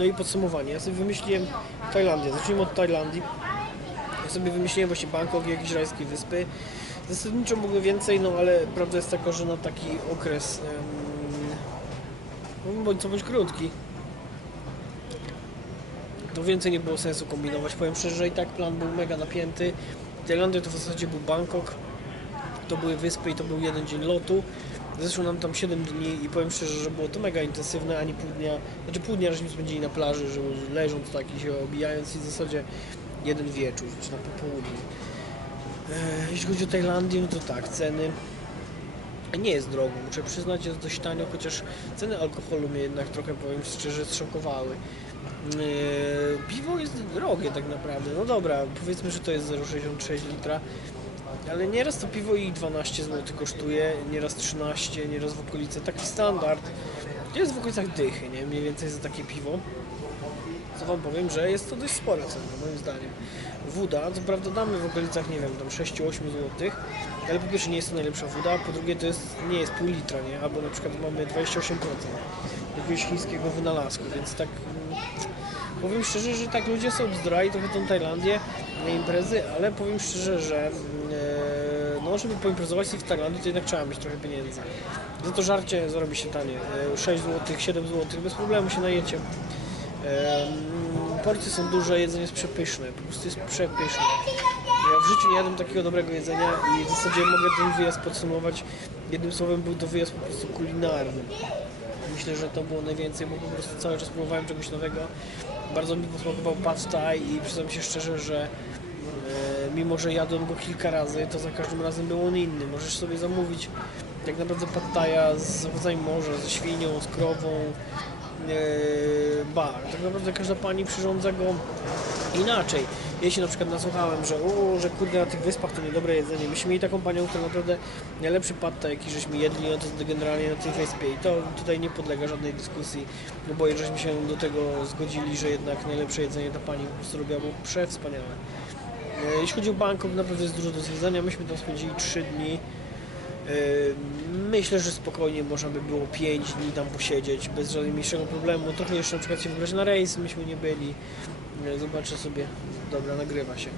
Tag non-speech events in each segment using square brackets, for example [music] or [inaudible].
No i podsumowanie. Ja sobie wymyśliłem Tajlandię. Zacznijmy od Tajlandii. Ja sobie wymyśliłem właśnie Bangkok i jakieś rajskie wyspy. Zasadniczo mogę więcej, no ale prawda jest taka, że na taki okres, um, bądź co bądź krótki, to więcej nie było sensu kombinować. Powiem szczerze, że i tak plan był mega napięty. Tajlandia to w zasadzie był Bangkok, to były wyspy i to był jeden dzień lotu. Zeszło nam tam 7 dni i powiem szczerze, że było to mega intensywne, ani pół dnia, znaczy pół dnia żeśmy spędzili na plaży, że leżąc tak i się obijając i w zasadzie jeden wieczór, czy na popołudnie. E, Jeśli chodzi o Tajlandię, no to tak, ceny nie jest drogo, muszę przyznać, jest dość tanio, chociaż ceny alkoholu mnie jednak trochę, powiem szczerze, zszokowały. Yy, Piwo jest drogie tak naprawdę. No dobra, powiedzmy, że to jest 0,66 litra, ale nieraz to piwo i 12 zł kosztuje, nieraz 13, nieraz w okolicy taki standard. Jest w okolicach dychy, nie? Mniej więcej za takie piwo. Co wam powiem, że jest to dość spora cena, moim zdaniem. Woda, co prawda damy w okolicach, nie wiem, tam 6-8 zł, ale po pierwsze nie jest to najlepsza woda, po drugie to jest, nie jest pół litra, nie? Albo na przykład mamy 28% jakiegoś chińskiego wynalazku, więc tak mm, powiem szczerze, że tak ludzie są bzdra trochę tą Tajlandię na imprezy, ale powiem szczerze, że e, no, żeby poimprezować w Tajlandii, to jednak trzeba mieć trochę pieniędzy. Za to żarcie zarobi się tanie. E, 6 zł, 7 zł, bez problemu się najecie. Em, Porcje są duże, jedzenie jest przepyszne, po prostu jest przepyszne. Ja w życiu nie jadłem takiego dobrego jedzenia i w zasadzie mogę ten wyjazd podsumować. Jednym słowem był to wyjazd po prostu kulinarny. Myślę, że to było najwięcej, bo po prostu cały czas próbowałem czegoś nowego. Bardzo mi posmakował pad thai i przyznam się szczerze, że e, mimo, że jadłem go kilka razy, to za każdym razem był on inny. Możesz sobie zamówić tak naprawdę pad thaia z owocami morza, ze świnią, z krową, e, bar. Tak naprawdę każda pani przyrządza go inaczej. Ja się na przykład nasłuchałem, że o, że kurde na tych wyspach to niedobre jedzenie. Myśmy mieli taką panią, która naprawdę najlepszy patta, jaki żeśmy jedli, no to generalnie na tej wyspie i to tutaj nie podlega żadnej dyskusji, no bo żeśmy się do tego zgodzili, że jednak najlepsze jedzenie ta pani po prostu robiła było przewspaniałe. E, Jeśli chodzi o Bangkok, naprawdę jest dużo do zwiedzania. Myśmy tam spędzili 3 dni. E, Myślę, że spokojnie można by było 5 dni tam posiedzieć bez żadnego problemu. Trochę jeszcze na przykład się wybrać na rejs, myśmy nie byli. E, Zobaczę sobie, dobra, nagrywa się.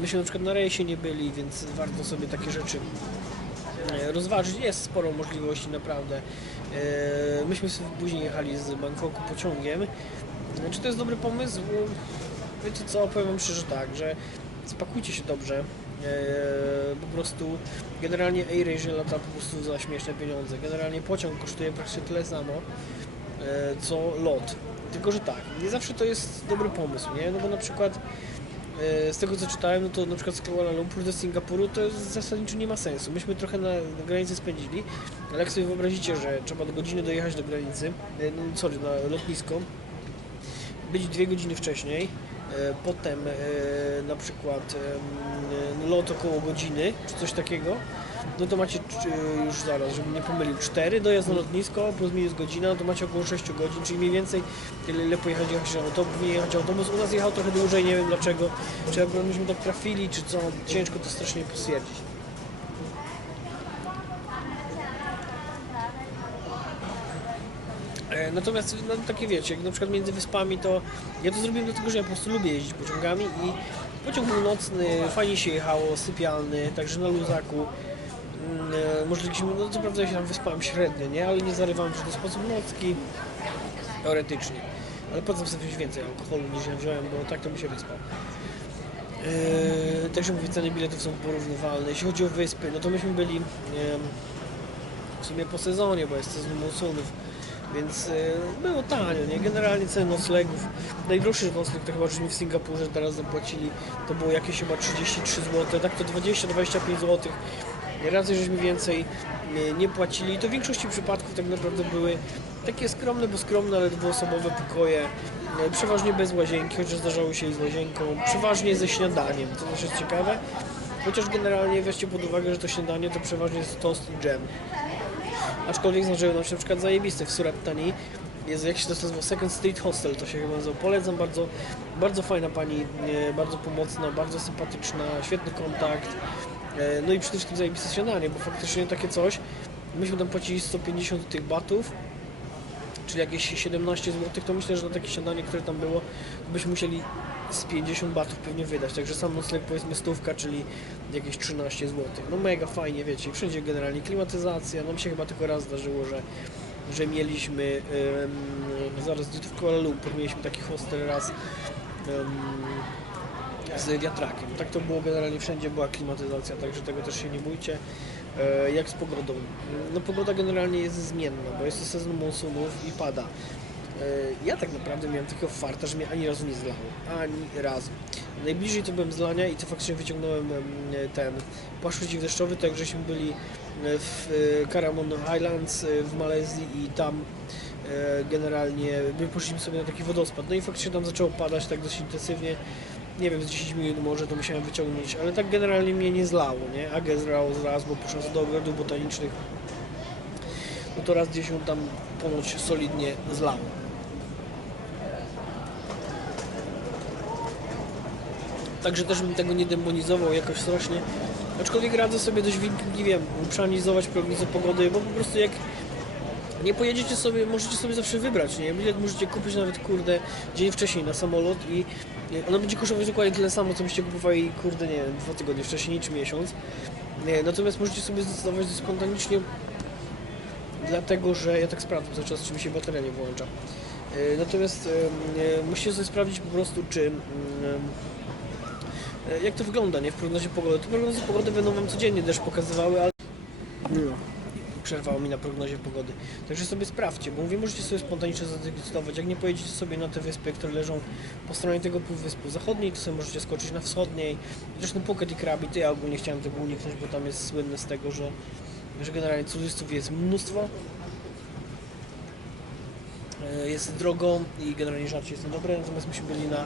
Myśmy na przykład na rejsie nie byli, więc warto sobie takie rzeczy rozważyć. Jest sporo możliwości, naprawdę. Myśmy sobie później jechali z Bangkoku pociągiem. Czy to jest dobry pomysł? Wiecie co, powiem wam szczerze tak, że spakujcie się dobrze. Eee, po prostu generalnie AirAsia lata po prostu za śmieszne pieniądze. Generalnie pociąg kosztuje praktycznie tyle samo eee, co lot. Tylko, że tak, nie zawsze to jest dobry pomysł, nie? No bo na przykład eee, z tego co czytałem, no to na przykład z Kuala Lumpur do Singapuru to zasadniczo nie ma sensu. Myśmy trochę na, na granicy spędzili, ale jak sobie wyobrazicie, że trzeba do godziny dojechać do granicy, e, no sorry, na lotnisko, być dwie godziny wcześniej, potem e, na przykład em, lot około godziny, czy coś takiego, no to macie e, już zaraz, żebym nie pomylił, 4 dojazd na lotnisko plus minus godzina, to macie około 6 godzin, czyli mniej więcej tyle ile pojechać jechać autobus, powinien jechać autobus. U nas jechał trochę dłużej, nie wiem dlaczego, czy myśmy tak trafili, czy co, ciężko to strasznie potwierdzić. Natomiast no, takie wiecie, jak na przykład między wyspami to ja to zrobiłem dlatego, że ja po prostu lubię jeździć pociągami i pociąg był nocny, fajnie się jechało, sypialny, także na luzaku. Mm, e, Mogliśmy, no co prawda ja się tam wyspałem średnio, nie? Ale nie zarywałem w żaden sposób nocki, teoretycznie. Ale potem sobie wziąć więcej alkoholu niż ja wziąłem, bo tak to mi się wyspał. Eee, także mówię, ceny biletów są porównywalne. Jeśli chodzi o wyspy, no to myśmy byli em, w sumie po sezonie, bo jest sezon monsunów, więc e, było tanio, nie? Generalnie ceny noclegów, najdroższy nocleg to chyba żeśmy w Singapurze teraz zapłacili, to było jakieś chyba 33 zł, tak to 20-25 zł. Razy żeśmy więcej e, nie płacili, to w większości przypadków tak naprawdę były takie skromne, bo skromne, ale dwuosobowe pokoje, e, przeważnie bez łazienki, chociaż zdarzały się i z łazienką, przeważnie ze śniadaniem, co też jest ciekawe. Chociaż generalnie weźcie pod uwagę, że to śniadanie to przeważnie jest toast i dżem. Aczkolwiek zdarzyły nam się na przykład zajebiste w Surat Thani. Jest, jak się to nazywa, Second Street Hostel, to się chyba nazywa. Polecam, bardzo, bardzo fajna pani, bardzo pomocna, bardzo sympatyczna, świetny kontakt. E, No i przede wszystkim zajebiste śniadanie, bo faktycznie takie coś, myśmy tam płacili 150 tych batów czyli jakieś 17 zł, to myślę, że na takie śniadanie, które tam było, byśmy musieli z 50 batów pewnie wydać. Także sam nocleg powiedzmy stówka, czyli jakieś 13 zł. No mega fajnie, wiecie, i wszędzie generalnie klimatyzacja. Nam się chyba tylko raz zdarzyło, że, że mieliśmy, zaraz gdzie w Kuala Lumpur, mieliśmy taki hostel raz z wiatrakiem. Tak to było generalnie wszędzie była klimatyzacja, także tego też się nie bójcie. E, Jak z pogodą? No pogoda generalnie jest zmienna, bo jest to sezon monsunów i pada. E, Ja tak naprawdę miałem takiego farta, że mnie ani razu nie zlało. Ani razu. Najbliżej to byłem zlania i to faktycznie wyciągnąłem em, ten płaszcz przeciwdeszczowy, tak żeśmy byli e, w Karamon Highlands w Malezji i tam generalnie my poszliśmy sobie na taki wodospad. No i faktycznie tam zaczęło padać tak dość intensywnie. Nie wiem, z 10 minut może to musiałem wyciągnąć, ale tak generalnie mnie nie zlało, nie? Agę zlało zraz, bo poszedłem do ogrodów botanicznych. No to raz gdzieś ją tam ponoć solidnie zlało. Także też bym tego nie demonizował jakoś strasznie. Aczkolwiek radzę sobie dość wnikliwie przeanalizować prognozę pogody, bo po prostu jak nie pojedziecie sobie, możecie sobie zawsze wybrać, nie? Bilet możecie kupić nawet, kurde, dzień wcześniej na samolot i ono będzie kosztować dokładnie tyle samo, co byście kupowali, kurde, nie wiem, dwa tygodnie wcześniej czy miesiąc. Nie, natomiast możecie sobie zdecydować spontanicznie, dlatego że ja tak sprawdzam cały czas, czy mi się bateria nie włącza. E, Natomiast musicie sobie sprawdzić po prostu, czy mm, e, jak to wygląda, nie? W prognozie pogody. To prognozy pogody będą wam codziennie też pokazywały, ale no, przerwało mi na prognozie pogody. Także sobie sprawdźcie, bo mówię, możecie sobie spontanicznie zadecydować. Jak nie pojedziecie sobie na te wyspy, które leżą po stronie tego półwyspu zachodniej, to sobie możecie skoczyć na wschodniej. Zresztą Phuket i Krabi, to ja ogólnie chciałem tego uniknąć, bo tam jest słynne z tego, że, że generalnie turystów jest mnóstwo. E, Jest drogo i generalnie żarcie jest niedobre, natomiast myśmy byli na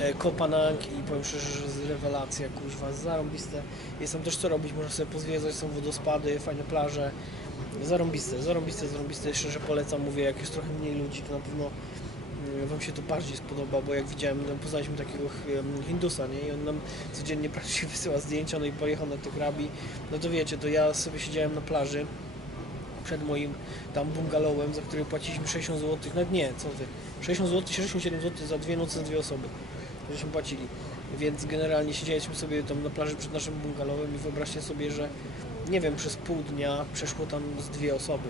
e, Koh Phanang i powiem szczerze, że z rewelacja, kuźwa, zarąbiste. Jest tam też co robić, można sobie pozwiedzać, są wodospady, fajne plaże. Zarąbiste, zarąbiste, zarąbiste. Szczerze polecam, mówię, jak jest trochę mniej ludzi, to na pewno mm, Wam się to bardziej spodoba, bo jak widziałem, no, poznaliśmy takiego Hindusa, nie? I on nam codziennie [laughs] praktycznie wysyła zdjęcia, no i pojechał na te krabi. No to wiecie, to ja sobie siedziałem na plaży przed moim tam bungalowem, za który płaciliśmy 60 zł, nawet nie, co ty, 60 zł, 67 zł za dwie noce, dwie osoby, żeśmy płacili. Więc generalnie siedzieliśmy sobie tam na plaży przed naszym bungalowem i wyobraźcie sobie, że nie wiem, przez pół dnia przeszło tam z dwie osoby.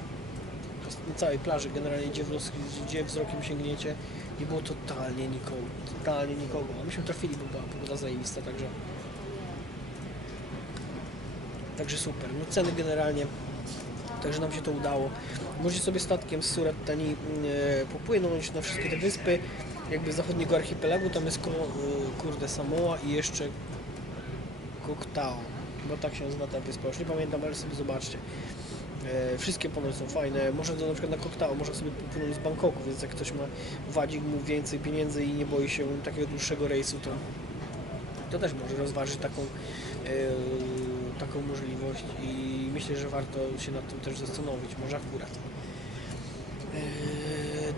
Na całej plaży generalnie, gdzie, wzrok, gdzie wzrokiem sięgniecie, nie było totalnie nikogo, totalnie nikogo. A myśmy trafili, bo była pogoda zajebista, także Także super. No ceny generalnie, także nam się to udało. Możecie sobie statkiem z Surat Thani e, popłynąć na wszystkie te wyspy, jakby zachodniego archipelagu, tam jest e, kurde Samoa i jeszcze Koktao, bo tak się nazywa ta wyspa, już nie pamiętam, ale sobie zobaczcie. E, wszystkie ponoć są fajne, można to na przykład na Koktao, można sobie popłynąć z Bangkoku, więc jak ktoś ma wadzik mu więcej pieniędzy i nie boi się takiego dłuższego rejsu, to to też może rozważyć taką, e, taką możliwość i myślę, że warto się nad tym też zastanowić, może akurat. E,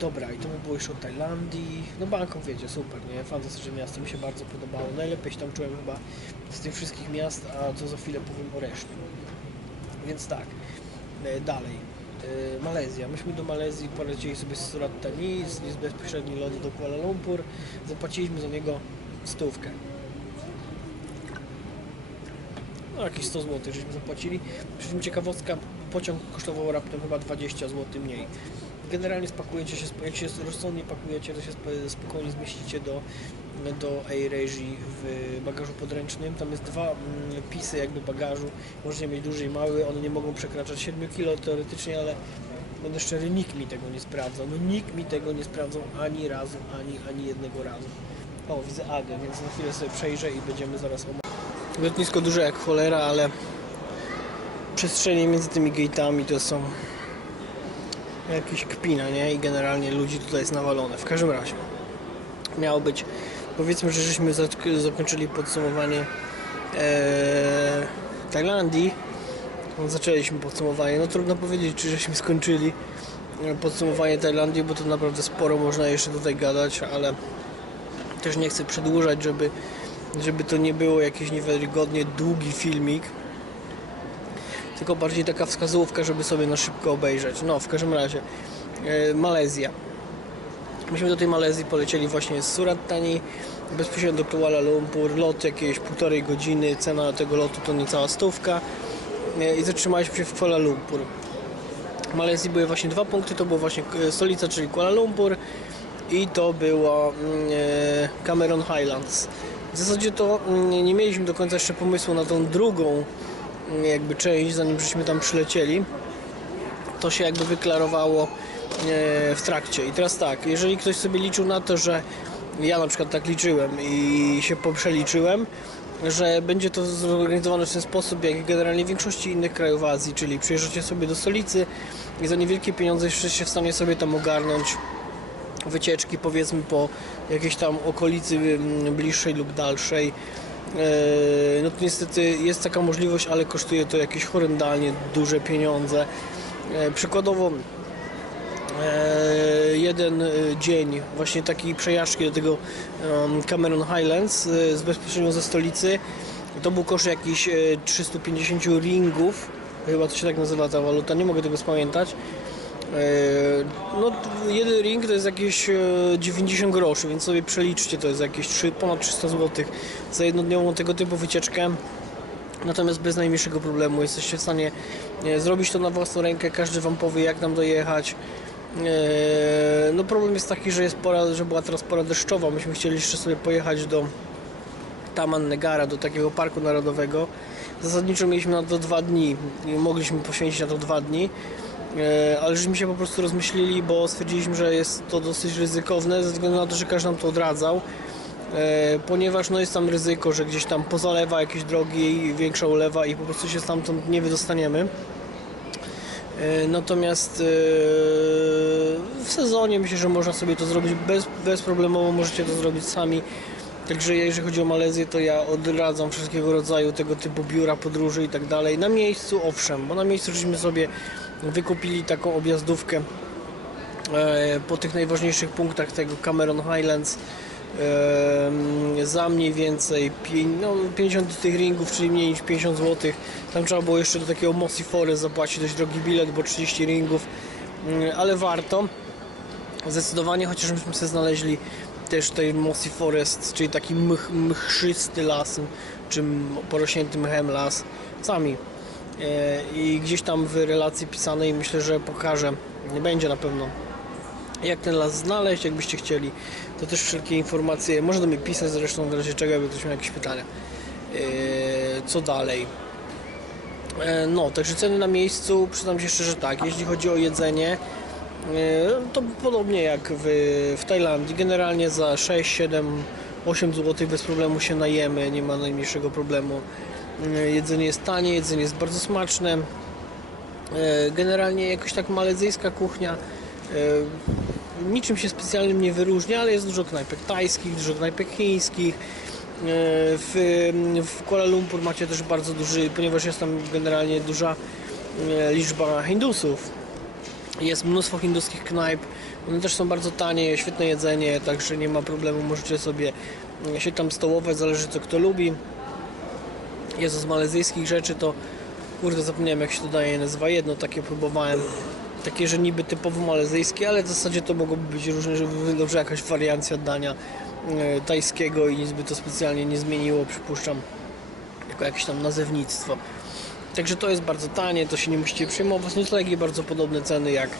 dobra, i to by było jeszcze Tajlandii. No Bangkok wiecie, super, nie? Fantastyczne miasto, mi się bardzo podobało. Najlepiej się tam czułem chyba z tych wszystkich miast, a to za chwilę powiem o reszcie. Więc tak, e, dalej. E, Malezja. Myśmy do Malezji polecieli sobie z Surat Thani, z- jest bezpośredni lot do Kuala Lumpur. Zapłaciliśmy za niego stówkę. No jakieś 100 zł żeśmy zapłacili. Przy czym ciekawostka, pociąg kosztował raptem chyba 20 zł mniej. Generalnie spakujecie się, jak się rozsądnie pakujecie, to się sp- spokojnie zmieścicie do, do AirAsia w bagażu podręcznym. Tam jest dwa mm, pisy jakby bagażu. Możecie mieć duży i mały, one nie mogą przekraczać 7 kg teoretycznie, ale będę szczery, nikt mi tego nie sprawdzał. No nikt mi tego nie sprawdzał ani razu, ani, ani jednego razu. O, widzę Agę, więc na chwilę sobie przejrzę i będziemy zaraz omawiać. Lotnisko duże jak cholera, ale przestrzenie między tymi gate'ami to są jakieś kpina, nie? I generalnie ludzi tutaj jest nawalone. W każdym razie miało być, powiedzmy, że żeśmy zak- zakończyli podsumowanie e, Tajlandii. No, Zaczęliśmy podsumowanie. No trudno powiedzieć, czy żeśmy skończyli e, podsumowanie Tajlandii, bo to naprawdę sporo można jeszcze tutaj gadać, ale też nie chcę przedłużać, żeby, żeby to nie było jakiś niewiarygodnie długi filmik. Tylko bardziej taka wskazówka, żeby sobie na szybko obejrzeć. No, w każdym razie, e, Malezja. Myśmy do tej Malezji polecieli właśnie z Surat Thani, bezpośrednio do Kuala Lumpur, lot jakieś półtorej godziny, cena tego lotu to niecała stówka e, i zatrzymaliśmy się w Kuala Lumpur. W Malezji były właśnie dwa punkty, to była właśnie e, stolica, czyli Kuala Lumpur i to było mm, Cameron Highlands. W zasadzie to mm, nie mieliśmy do końca jeszcze pomysłu na tą drugą jakby część, zanim żeśmy tam przylecieli. To się jakby wyklarowało e, w trakcie. I teraz tak, jeżeli ktoś sobie liczył na to, że ja na przykład tak liczyłem i się poprzeliczyłem, że będzie to zorganizowane w ten sposób, jak generalnie w większości innych krajów Azji, czyli przyjeżdżacie sobie do stolicy i za niewielkie pieniądze jesteście w stanie sobie tam ogarnąć wycieczki powiedzmy po jakiejś tam okolicy mm, bliższej lub dalszej. E, No to niestety jest taka możliwość, ale kosztuje to jakieś horrendalnie duże pieniądze. E, Przykładowo e, jeden dzień właśnie takiej przejażdżki do tego Cameron Highlands z bezpośrednio ze stolicy to był koszt jakichś e, 350 ringów chyba to się tak nazywa ta waluta, nie mogę tego spamiętać no t- jeden ring to jest jakieś e, 90 groszy, więc sobie przeliczcie, to jest jakieś 3, ponad 300 zł za jednodniową tego typu wycieczkę Natomiast bez najmniejszego problemu jesteście w stanie e, zrobić to na własną rękę, każdy wam powie jak nam dojechać. E, No problem jest taki, że jest pora, że była teraz pora deszczowa. Myśmy chcieli jeszcze sobie pojechać do Taman Negara, do takiego parku narodowego. Zasadniczo mieliśmy na to dwa dni mogliśmy poświęcić na to dwa dni. E, Ale żeśmy się po prostu rozmyślili, bo stwierdziliśmy, że jest to dosyć ryzykowne ze względu na to, że każdy nam to odradzał. E, ponieważ no jest tam ryzyko, że gdzieś tam pozalewa jakieś drogi, większa ulewa i po prostu się stamtąd nie wydostaniemy. E, Natomiast w sezonie myślę, że można sobie to zrobić bez, bezproblemowo, możecie to zrobić sami. Także jeżeli chodzi o Malezję, to ja odradzam wszelkiego rodzaju tego typu biura podróży i tak dalej. Na miejscu owszem, bo na miejscu żeśmy sobie wykupili taką objazdówkę e, po tych najważniejszych punktach tego Cameron Highlands em, za mniej więcej pię- no, 50 tych ringów, czyli mniej niż 50 zł. Tam trzeba było jeszcze do takiego Mossy Forest zapłacić dość drogi bilet, bo 30 ringów, Mm, ale warto. Zdecydowanie, chociaż myśmy sobie znaleźli też tej Mossy Forest, czyli taki mch, mchrzysty las, czy m- porośnięty mchem las, sami. E, I gdzieś tam w relacji pisanej myślę, że pokażę, nie będzie na pewno jak ten las znaleźć, jakbyście chcieli, to też wszelkie informacje, można do mnie pisać zresztą w razie czego, jakby ktoś miał jakieś pytania. Eee, co dalej? E, no, także ceny na miejscu, przyznam się szczerze tak, jeśli chodzi o jedzenie, e, to podobnie jak w, w Tajlandii, generalnie za 6, 7, 8 zł bez problemu się najemy, nie ma najmniejszego problemu. E, Jedzenie jest tanie, jedzenie jest bardzo smaczne. E, Generalnie jakoś tak malezyjska kuchnia e, niczym się specjalnym nie wyróżnia, ale jest dużo knajpek tajskich, dużo knajpek chińskich. W, w Kuala Lumpur macie też bardzo duży, ponieważ jest tam generalnie duża liczba Hindusów. Jest mnóstwo hinduskich knajp, one też są bardzo tanie, świetne jedzenie, także nie ma problemu, możecie sobie się tam stołować, zależy co kto lubi. Jest z malezyjskich rzeczy to kurde zapomniałem jak się to daje nazywa jedno takie próbowałem takie, że niby typowo malezyjskie, ale w zasadzie to mogłoby być różne, żeby dobrze jakaś wariancja dania e, tajskiego i nic by to specjalnie nie zmieniło, przypuszczam, jako jakieś tam nazewnictwo. Także to jest bardzo tanie, to się nie musicie przejmować. Noclegi bardzo podobne ceny jak,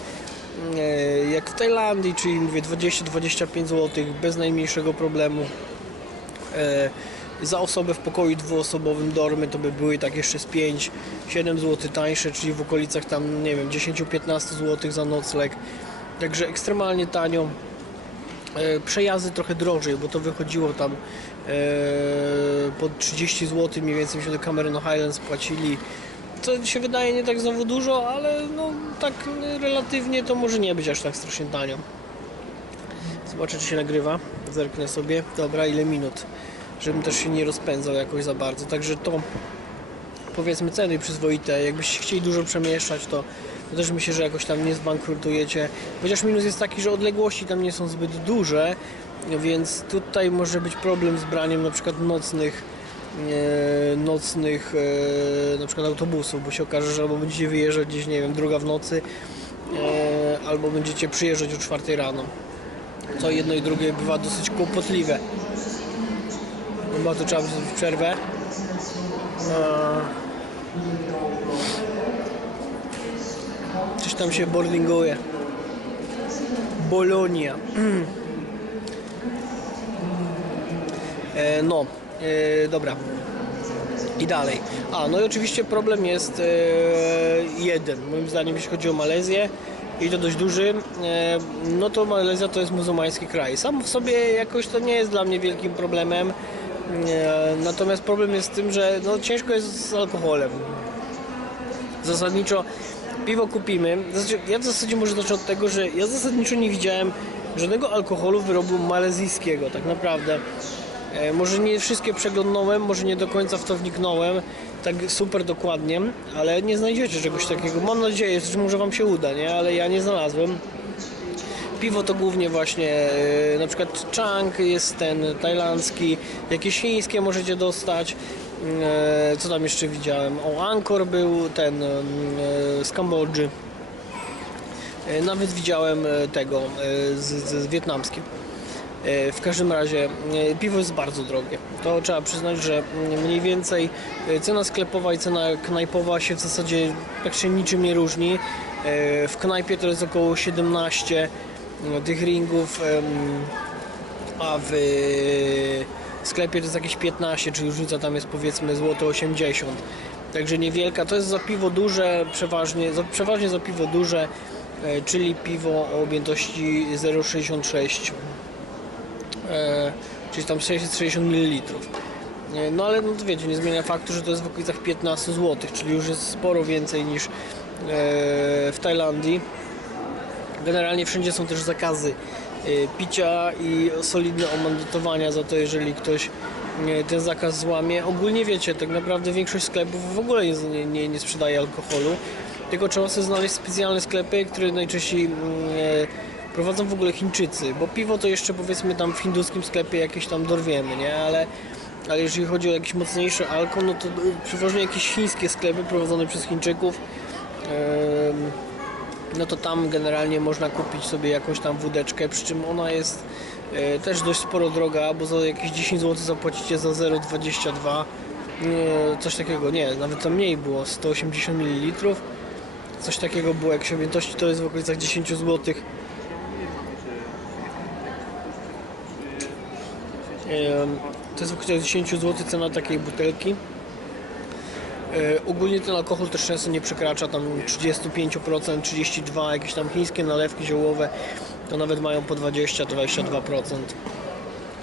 e, jak w Tajlandii, czyli mówię 20-25 zł bez najmniejszego problemu. E, za osobę w pokoju dwuosobowym dormy to by były tak jeszcze z 5-7 zł tańsze, czyli w okolicach tam nie wiem 10-15 zł za nocleg. Także ekstremalnie tanio. E, Przejazdy trochę drożej, bo to wychodziło tam po 30 zł mniej więcej myśmy do Cameron Highlands płacili. To się wydaje nie tak znowu dużo, ale no tak e, relatywnie to może nie być aż tak strasznie tanio. Zobaczę czy się nagrywa. Zerknę sobie. Dobra, ile minut. Żebym też się nie rozpędzał jakoś za bardzo. Także to powiedzmy ceny przyzwoite. Jakbyście chcieli dużo przemieszczać, to, też myślę, że jakoś tam nie zbankrutujecie. Chociaż minus jest taki, że odległości tam nie są zbyt duże, więc tutaj może być problem z braniem na przykład nocnych e, nocnych e, na przykład autobusów, bo się okaże, że albo będziecie wyjeżdżać gdzieś, nie wiem, druga w nocy, e, albo będziecie przyjeżdżać o 4 rano. Co jedno i drugie bywa dosyć kłopotliwe. Chyba to trzeba zrobić przerwę. Eee, Coś tam się boardinguje. Bolonia. E, no, e, dobra. I dalej. A, no i oczywiście problem jest e, jeden, moim zdaniem, jeśli chodzi o Malezję i to dość duży, no to Malezja to jest muzułmański kraj. Sam w sobie jakoś to nie jest dla mnie wielkim problemem, natomiast problem jest w tym, że no, ciężko jest z alkoholem. Zasadniczo piwo kupimy. Ja w zasadzie może zacznę od tego, że ja zasadniczo nie widziałem żadnego alkoholu wyrobu malezyjskiego, tak naprawdę. E, Może nie wszystkie przeglądnąłem, może nie do końca w to wniknąłem tak super dokładnie, ale nie znajdziecie czegoś takiego. Mam nadzieję, że może Wam się uda, nie? Ale ja nie znalazłem. Piwo to głównie właśnie e, na przykład Chang jest ten tajlandzki, jakieś chińskie możecie dostać. E, Co tam jeszcze widziałem? O, Angkor był ten e, z Kambodży. Nawet widziałem tego z, z, wietnamskim. W każdym razie piwo jest bardzo drogie. To trzeba przyznać, że mniej więcej cena sklepowa i cena knajpowa się w zasadzie praktycznie niczym nie różni. W knajpie to jest około 17 e, tych ringów, a w sklepie to jest jakieś 15, czyli różnica tam jest powiedzmy złoto 80. Także niewielka. To jest za piwo duże, przeważnie za, przeważnie za piwo duże, e, czyli piwo o objętości 0,66 e, czyli tam 660 ml. E, No ale no to wiecie, nie zmienia faktu, że to jest w okolicach 15 zł, czyli już jest sporo więcej niż w Tajlandii. Generalnie wszędzie są też zakazy e, picia i solidne omandytowania za to, jeżeli ktoś e, ten zakaz złamie. Ogólnie wiecie, tak naprawdę większość sklepów w ogóle nie, nie, nie sprzedaje alkoholu, tylko trzeba sobie znaleźć specjalne sklepy, które najczęściej mm, e, prowadzą w ogóle Chińczycy, bo piwo to jeszcze powiedzmy tam w hinduskim sklepie jakieś tam dorwiemy, nie? Ale, ale jeżeli chodzi o jakiś mocniejszy alkohol, no to e, przeważnie jakieś chińskie sklepy prowadzone przez Chińczyków. em, no to tam generalnie można kupić sobie jakąś tam wódeczkę, przy czym ona jest e, też dość sporo droga, bo za jakieś 10 zł zapłacicie za 0,22 nie, coś takiego, nie, nawet to mniej było, 180 ml coś takiego było, jak się objętości to jest w okolicach 10 zł Em, to jest w okolicach 10 zł cena takiej butelki. E, Ogólnie ten alkohol też często nie przekracza tam 35%, 32%, jakieś tam chińskie nalewki ziołowe to nawet mają po 20-22%.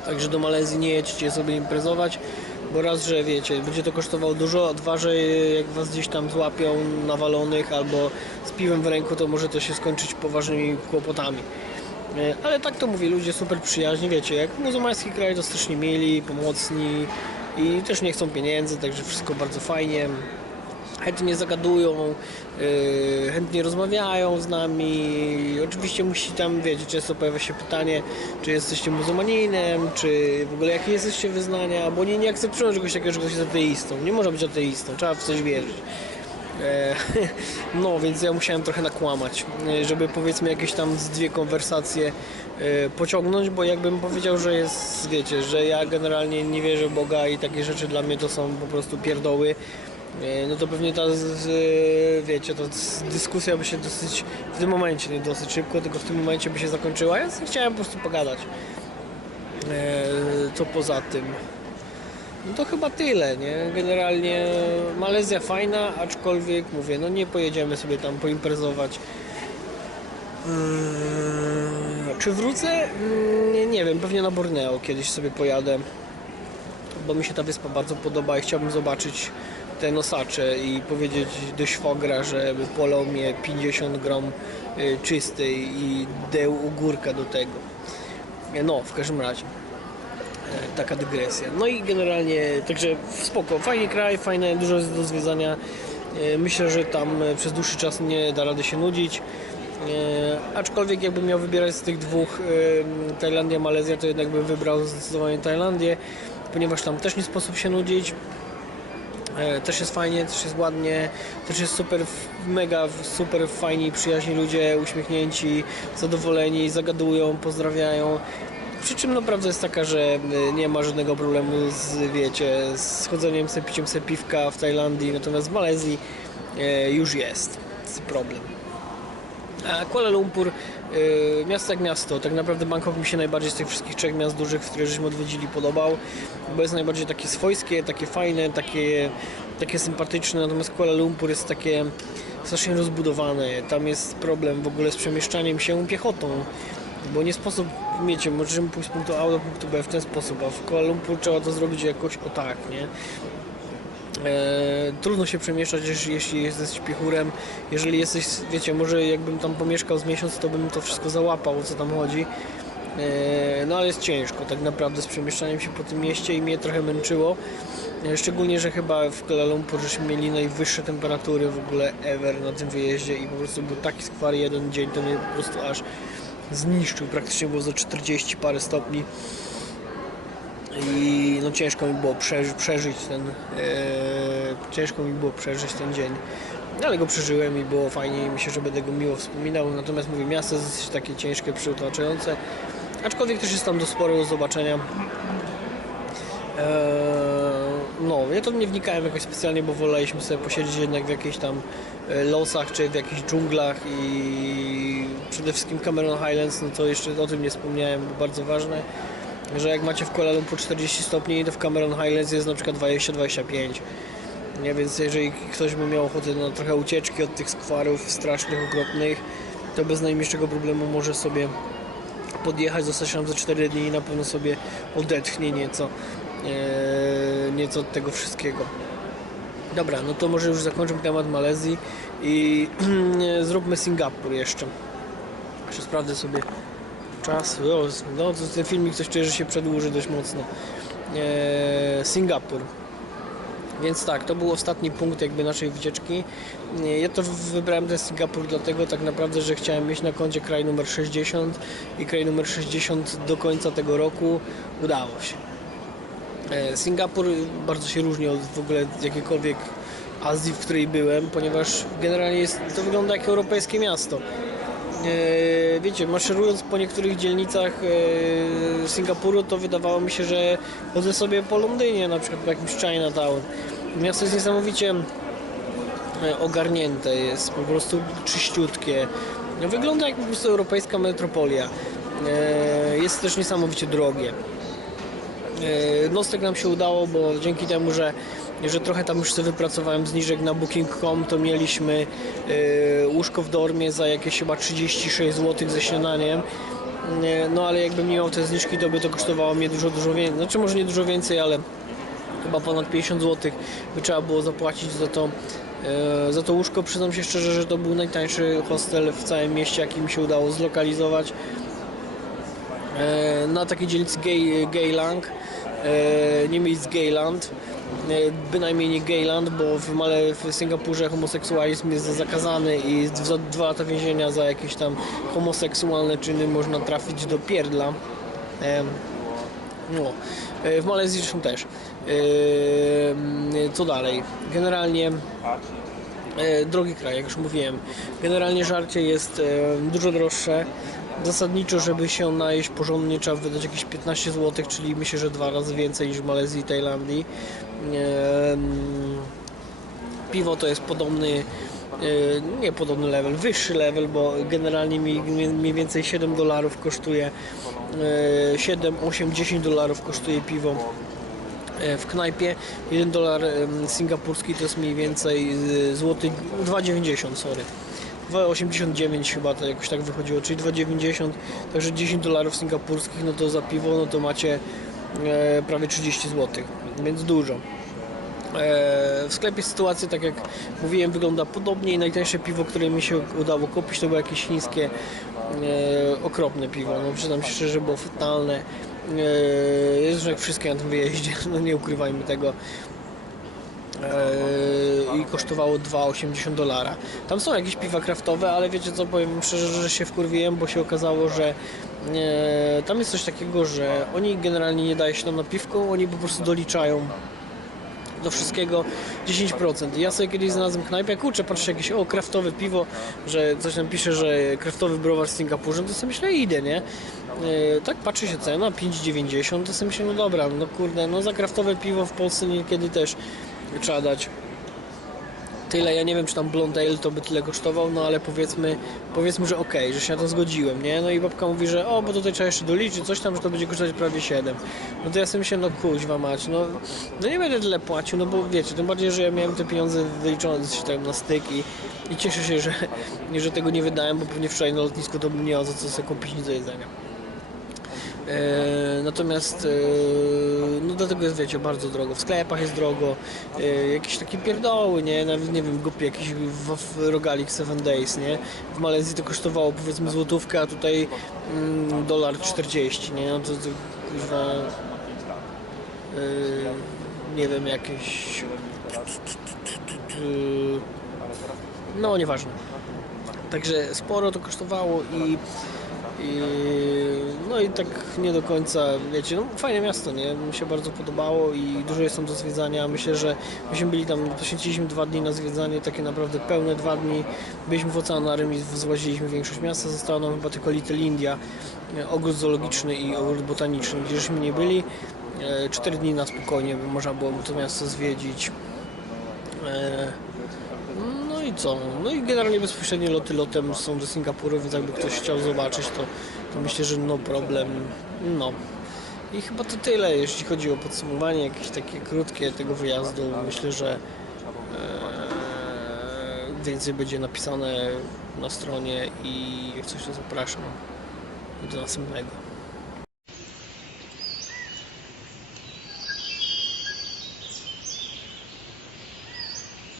Także do Malezji nie jedźcie sobie imprezować, bo raz, że wiecie, będzie to kosztowało dużo, a dwa, że jak was gdzieś tam złapią nawalonych albo z piwem w ręku, to może to się skończyć poważnymi kłopotami. E, Ale tak to mówię, ludzie super przyjaźni, wiecie, jak muzułmański kraj to strasznie mieli, pomocni i też nie chcą pieniędzy, także wszystko bardzo fajnie. Chętnie zagadują, yy, chętnie rozmawiają z nami. Oczywiście musi tam, wiecie, często pojawia się pytanie, czy jesteście muzułmaninem, czy w ogóle jakie jesteście wyznania, bo oni nie akceptują czegoś takiego, że ktoś jest ateistą. Nie może być ateistą, trzeba w coś wierzyć. E, [laughs] No, więc ja musiałem trochę nakłamać, żeby powiedzmy jakieś tam z dwie konwersacje pociągnąć, bo jakbym powiedział, że jest, wiecie, że ja generalnie nie wierzę w Boga i takie rzeczy dla mnie to są po prostu pierdoły, e, no to pewnie ta, wiecie, z- dyskusja by się dosyć, w tym momencie, nie dosyć szybko, tylko w tym momencie by się zakończyła. Ja chciałem po prostu pogadać. E, Co poza tym? No to chyba tyle, nie? Generalnie Malezja fajna, aczkolwiek mówię, no nie pojedziemy sobie tam poimprezować. Eee, czy wrócę? Mm, Nie, nie wiem, pewnie na Borneo kiedyś sobie pojadę, bo mi się ta wyspa bardzo podoba i chciałbym zobaczyć te nosacze i powiedzieć do szwagra, żeby polał mnie 50 gram y, czystej i deł ogórka do tego. No, w każdym razie. E, taka dygresja. No i generalnie, także spoko, fajny kraj, fajne, dużo jest do zwiedzania. E, Myślę, że tam e, przez dłuższy czas nie da rady się nudzić. E, Aczkolwiek jakbym miał wybierać z tych dwóch, e, Tajlandia, Malezja, to jednak bym wybrał zdecydowanie Tajlandię, ponieważ tam też nie sposób się nudzić. E, Też jest fajnie, też jest ładnie, też jest super, mega super fajni, przyjaźni ludzie, uśmiechnięci, zadowoleni, zagadują, pozdrawiają. Przy czym no prawda jest taka, że nie ma żadnego problemu z, wiecie, z chodzeniem sobie, piciem piwka w Tajlandii, natomiast w Malezji już jest problem. A Kuala Lumpur, y, miasto jak miasto, tak naprawdę Bangkok mi się najbardziej z tych wszystkich trzech miast dużych, które żeśmy odwiedzili, podobał, bo jest najbardziej takie swojskie, takie fajne, takie, takie sympatyczne, natomiast Kuala Lumpur jest takie strasznie rozbudowane, tam jest problem w ogóle z przemieszczaniem się piechotą, bo nie sposób, wiecie, możemy pójść z punktu A do punktu B w ten sposób, a w Kuala Lumpur trzeba to zrobić jakoś o tak, nie? E, trudno się przemieszczać, jeśli, jesteś piechurem. Jeżeli jesteś, wiecie, może jakbym tam pomieszkał z miesiąc, to bym to wszystko załapał, o co tam chodzi. E, no ale jest ciężko tak naprawdę z przemieszczaniem się po tym mieście i mnie trochę męczyło. E, szczególnie, że chyba w Kuala Lumpur żeśmy mieli najwyższe temperatury w ogóle ever na tym wyjeździe i po prostu był taki skwar jeden dzień, to mnie po prostu aż zniszczył. Praktycznie było za 40 parę stopni i no ciężko mi było przeży, przeżyć ten e, ciężko mi było przeżyć ten dzień. Ale go przeżyłem i było fajnie i myślę, że będę go miło wspominał. Natomiast mówię, miasto jest takie ciężkie, przytłaczające. Aczkolwiek też jest tam do sporo do zobaczenia. E, no, ja to nie wnikałem jakoś specjalnie, bo woleliśmy sobie posiedzieć jednak w jakichś tam e, losach czy w jakichś dżunglach i przede wszystkim Cameron Highlands, no to jeszcze o tym nie wspomniałem, bo bardzo ważne że jak macie w Kuala Lumpur 40 stopni, to w Cameron Highlands jest na przykład 20-25. Nie, więc jeżeli ktoś by miał ochotę na trochę ucieczki od tych skwarów strasznych, okropnych, to bez najmniejszego problemu może sobie podjechać, zostać tam za 4 dni i na pewno sobie odetchnie nieco, e, nieco od tego wszystkiego. Dobra, no to może już zakończymy temat Malezji i [clears throat] zróbmy Singapur jeszcze. Jeszcze sprawdzę sobie czas. No, ten filmik coś czuję, że się przedłuży dość mocno. Eee, Singapur. Więc tak, to był ostatni punkt jakby naszej wycieczki. Nie, Ja to wybrałem ten Singapur dlatego tak naprawdę, że chciałem mieć na koncie kraj numer 60 i kraj numer 60 do końca tego roku udało się. E, Singapur bardzo się różni od w ogóle jakiejkolwiek Azji, w której byłem, ponieważ generalnie jest, to wygląda jak europejskie miasto. E, wiecie, maszerując po niektórych dzielnicach e, Singapuru, to wydawało mi się, że chodzę sobie po Londynie, na przykład po jakimś Chinatown. Miasto jest niesamowicie e, ogarnięte, jest po prostu czyściutkie. No, Wygląda jak po prostu europejska metropolia. Jest też niesamowicie drogie. Nocleg nam się udało, bo dzięki temu, że, że trochę tam już sobie wypracowałem zniżek na booking.com, to mieliśmy e, łóżko w dormie za jakieś chyba 36 zł ze śniadaniem. E, No ale jakbym nie miał te zniżki, to by to kosztowało mnie dużo, dużo więcej. Znaczy może nie dużo więcej, ale chyba ponad 50 zł by trzeba było zapłacić za to. e, Za to łóżko przyznam się szczerze, że to był najtańszy hostel w całym mieście, jaki mi się udało zlokalizować e, na takiej dzielnicy Gay, Geylang, nie miejsc Geyland, e, bynajmniej nie Geyland, bo w, Male, w Singapurze homoseksualizm jest zakazany i za dwa lata więzienia za jakieś tam homoseksualne czyny można trafić do pierdla. E, no. E, W Malezji zresztą też. E, Co dalej? Generalnie e, drogi kraj, jak już mówiłem. Generalnie żarcie jest e, dużo droższe. Zasadniczo, żeby się najeść porządnie, trzeba wydać jakieś 15 zł, czyli myślę, że dwa razy więcej niż w Malezji i Tajlandii. Piwo to jest podobny, e, nie podobny level, wyższy level, bo generalnie mniej więcej 7 dolarów kosztuje, e, 7, 8, 10 dolarów kosztuje piwo e, w knajpie. 1 dolar singapurski to jest mniej więcej e, złoty 2,90 sorry. 2,89 chyba to jakoś tak wychodziło, czyli 2,90 także 10 dolarów singapurskich no to za piwo no to macie prawie 30 zł, więc dużo. E, W sklepie sytuacja, tak jak mówiłem, wygląda podobnie najtańsze piwo, które mi się udało kupić, to było jakieś chińskie e, okropne piwo. No przyznam się szczerze, było fatalne. E, jest jak wszystkie na tym wyjeździe, [laughs] no nie ukrywajmy tego. I kosztowało 2,80 dolara. Tam są jakieś piwa kraftowe, ale wiecie co, powiem szczerze, że się wkurwiłem, bo się okazało, że tam jest coś takiego, że oni generalnie nie dają się nam na piwko, oni po prostu doliczają do wszystkiego 10%. I ja sobie kiedyś znalazłem knajpę, kurczę, patrzę jakieś, o, kraftowe piwo, że coś tam pisze, że kraftowy browar w Singapurze, no to sobie myślę, idę, nie? Yy, tak patrzy się cena, 5,90, to sobie myślę, no dobra, no kurde, no za kraftowe piwo w Polsce niekiedy też trzeba dać tyle, ja nie wiem czy tam Blonde Ale to by tyle kosztował, no ale powiedzmy, powiedzmy, że okej, że się na to zgodziłem, nie? No i babka mówi, że o, bo tutaj trzeba jeszcze doliczyć coś tam, że to będzie kosztować prawie 7. No to ja sobie myślę, no kuźwa mać, no, no nie będę tyle płacił, no bo wiecie, tym bardziej, że ja miałem te pieniądze wyliczone się tam na styk i, i cieszę się, że, że tego nie wydałem, bo pewnie wczoraj na lotnisku to bym nie miał za co sobie kupić nic do jedzenia. E, natomiast e, no dlatego jest wiecie bardzo drogo, w sklepach jest drogo, e, jakieś takie pierdoły, nie, nawet nie wiem, głupi jakiś w, w rogalik 7 days, nie, w Malezji to kosztowało powiedzmy złotówkę, a tutaj mm, dolar 40, nie, no to, to kuźwa, e, nie wiem, jakieś no nieważne. Także sporo to kosztowało i, i no i tak nie do końca, wiecie, no fajne miasto, nie? Mi się bardzo podobało i dużo jest tam do zwiedzania. Myślę, że myśmy byli tam, poświęciliśmy dwa dni na zwiedzanie, takie naprawdę pełne dwa dni. Byliśmy w oceanarium i złaziliśmy większość miasta. Została nam chyba tylko Little India, e, ogród zoologiczny i ogród botaniczny, gdzie żeśmy nie byli. E, Cztery dni na spokojnie, by można było to miasto zwiedzić. No i generalnie bezpośrednie loty lotem są do Singapuru, więc jakby ktoś chciał zobaczyć, to, to myślę, że no problem. No. I chyba to tyle, jeśli chodzi o podsumowanie, jakieś takie krótkie tego wyjazdu. Myślę, że e, więcej będzie napisane na stronie i jak coś to zapraszam do następnego.